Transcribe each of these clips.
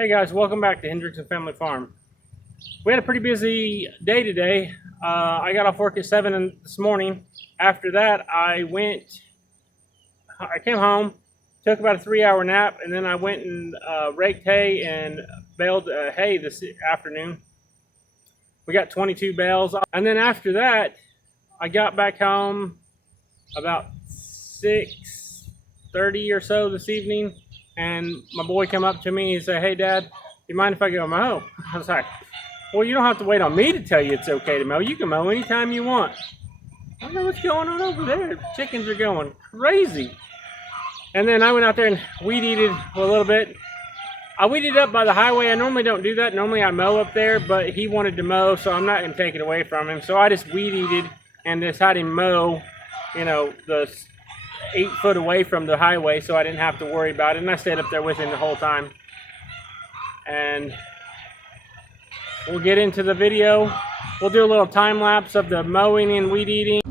Hey guys, welcome back to Hendrickson Family Farm. We had a pretty busy day today. I got off work at 7 this morning. After that, I came home, took about a 3-hour nap, and then I went and raked hay and baled hay this afternoon. We got 22 bales. And then after that, I got back home about 6:30 or so this evening. And my boy came up to me and he said, "Hey Dad, you mind if I go mow?" I was like, "Well, you don't have to wait on me to tell you it's okay to mow. You can mow anytime you want." I don't know what's going on over there. Chickens are going crazy. And then I went out there and weed eated a little bit. I weeded up by the highway. I normally don't do that. Normally I mow up there, but he wanted to mow, so I'm not going to take it away from him. So I just weed eated and just had him mow, the 8 foot away from the highway, so I didn't have to worry about it. And I stayed up there with him the whole time. And we'll get into the video. We'll do a little time lapse of the mowing and weed eating.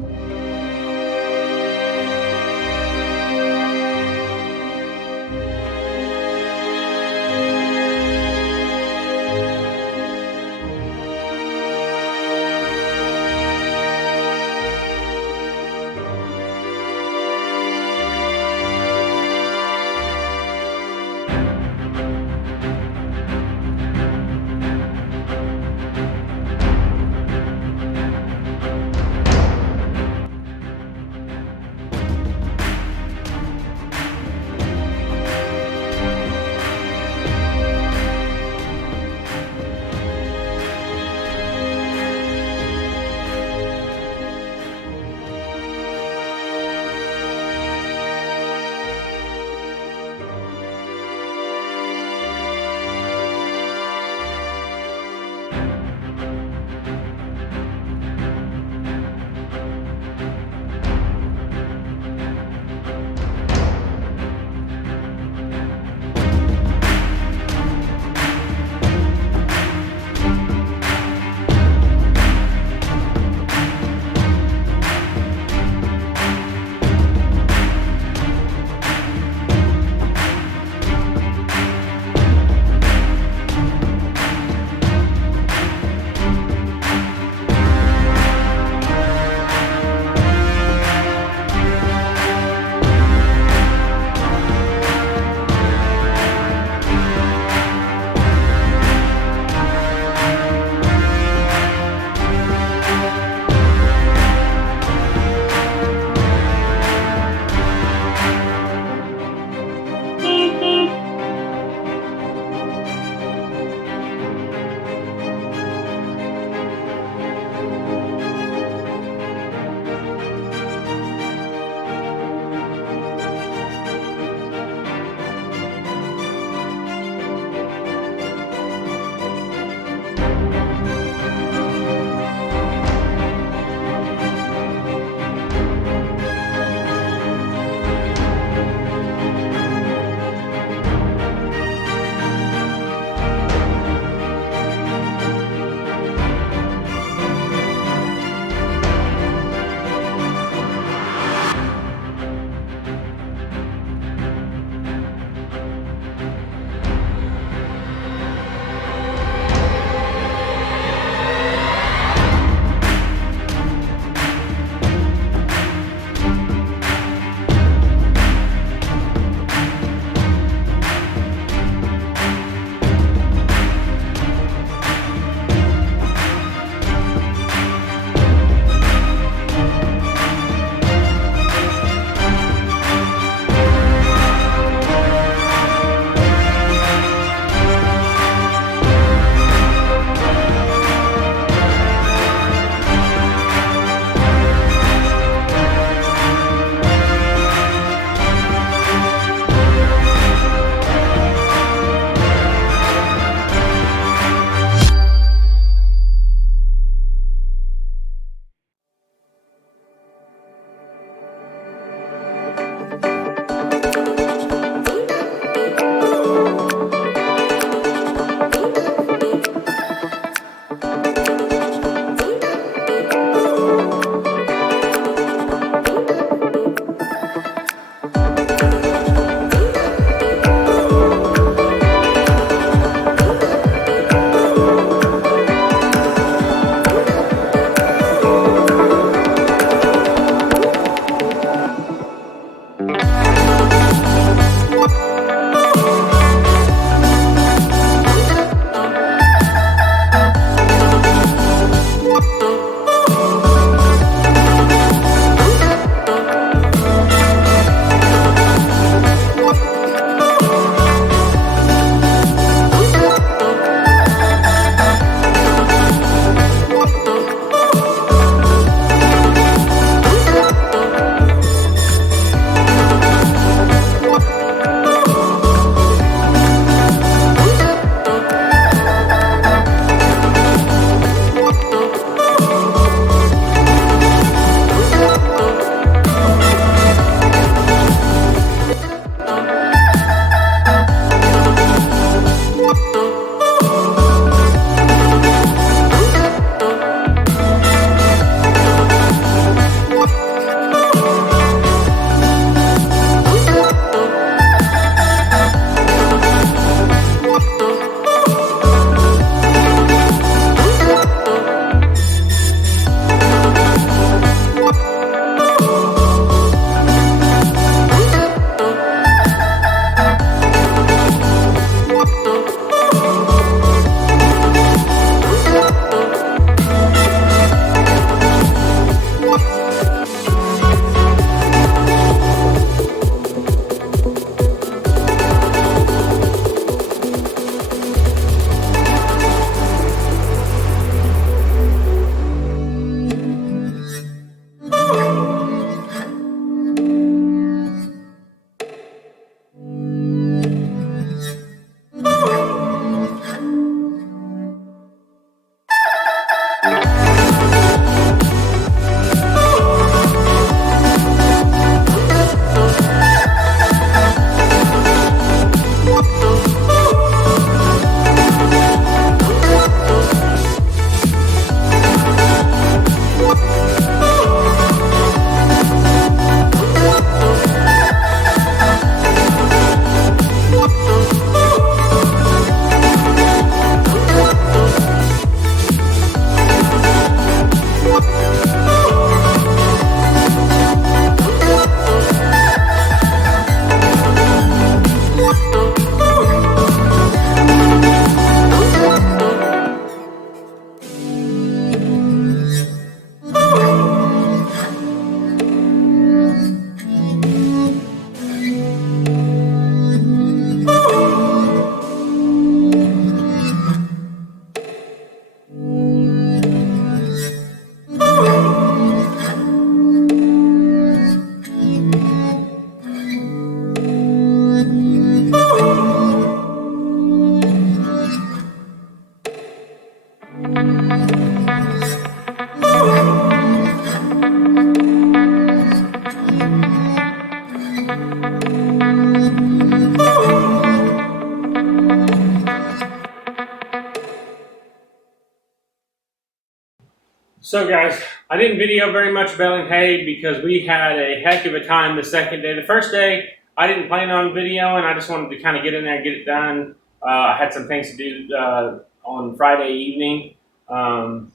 So guys, I didn't video very much baling hay because we had a heck of a time the second day. The first day, I didn't plan on videoing. I just wanted to kind of get in there and get it done. I had some things to do on Friday evening. And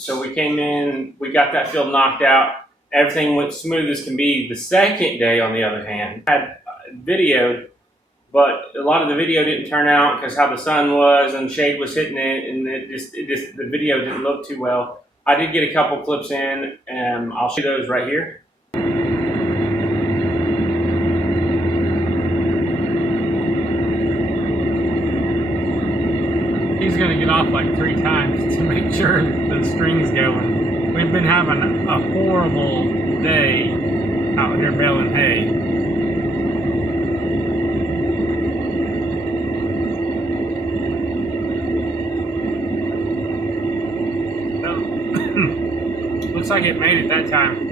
so we came in, we got that field knocked out. Everything went smooth as can be. The second day, on the other hand, I had videoed, but a lot of the video didn't turn out because how the sun was and shade was hitting it, and the video didn't look too well. I did get a couple clips in, and I'll show those right here. He's going to get off like 3 times to make sure the string's going. We've been having a horrible day out here baling hay. Looks like it made it that time.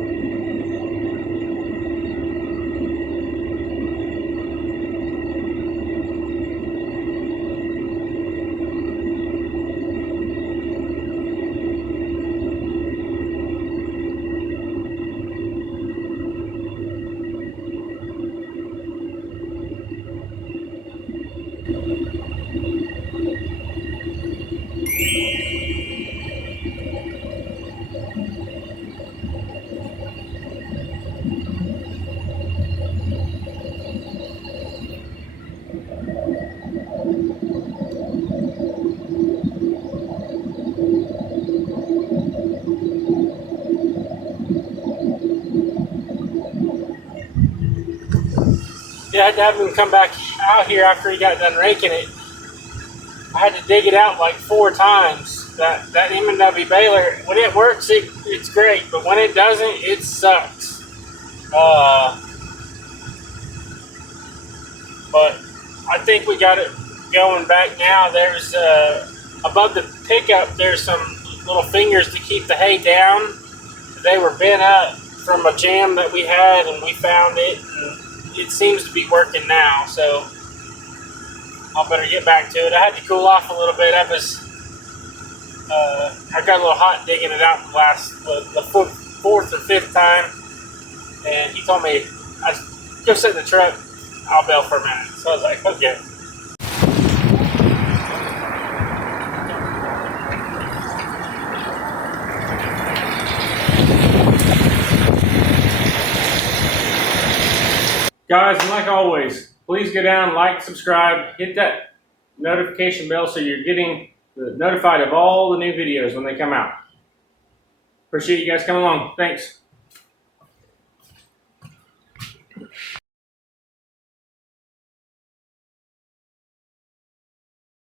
Yeah, I had to have him come back out here after he got done raking it. I had to dig it out like 4 times. That M&W baler, when it works, it's great, but when it doesn't, it sucks. But I think we got it going back now. There's above the pickup, there's some little fingers to keep the hay down. They were bent up from a jam that we had, and we found it. And it seems to be working now, so I'll better get back to it. I had to cool off a little bit. I got a little hot digging it out the 4th or 5th time, and he told me, go sit in the truck, I'll bale for a minute. So I was like, okay. Guys, and like always, please go down, like, subscribe, hit that notification bell so you're getting notified of all the new videos when they come out. Appreciate you guys coming along. Thanks.